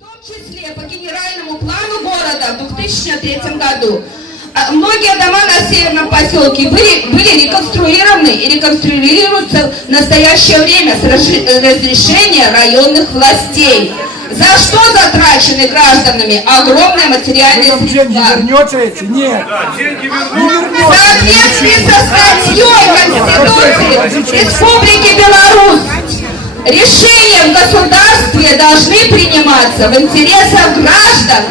В том числе по генеральному плану города в 2003 году многие дома на Северном поселке были реконструированы и реконструируются в настоящее время с разрешения районных властей. За что затрачены гражданами огромные материальные средства. Нет. В соответствии со статьей Конституции Республики Беларусь решения в государстве должны приниматься в интересах граждан.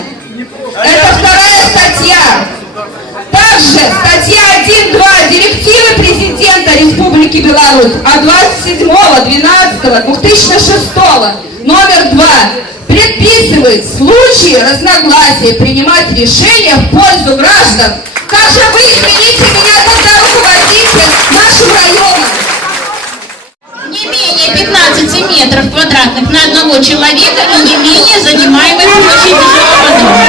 Это вторая статья. Также статья 1.2 директивы президента Республики Беларусь от 27.12.2006 номер 2 предписывает в случае разногласий принимать решения в пользу граждан. Как же вы извините меня, когда руководите нашим районом? Не менее 15 метров квадратных на одного человека и не менее занимаемой площади жилого дома.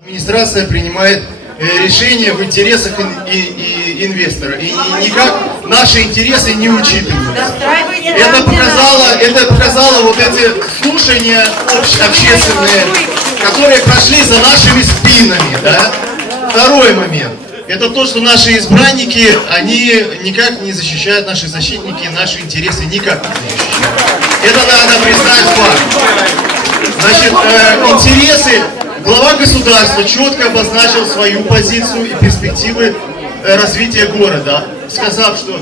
Администрация принимает решения в интересах инвестора, и никак наши интересы не учитываются. Это показало вот эти слушания общественные, которые прошли за нашими спинами. Да? Второй момент. Это то, что наши избранники, они никак не защищают, наши защитники, наши интересы никак не защищают. Это надо признать факт. Значит, интересы. Глава государства четко обозначил свою позицию и перспективы развития города, сказав, что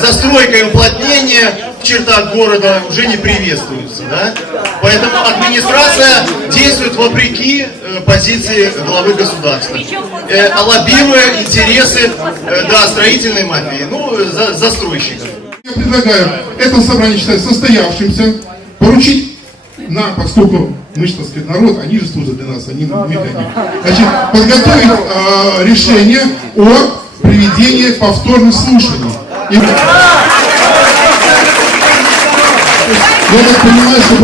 застройка и уплотнение в чертах города уже не приветствуются. Да? Поэтому администрация действует вопреки позиции главы государства, лоббируя интересы строительной мафии, застройщиков. Я предлагаю это собрание считать состоявшимся, поручить нам, поскольку мы, так сказать, народ, они же служат для нас, они мы для них. Значит, подготовить решение о проведении повторных слушаний. Я так понимаю, что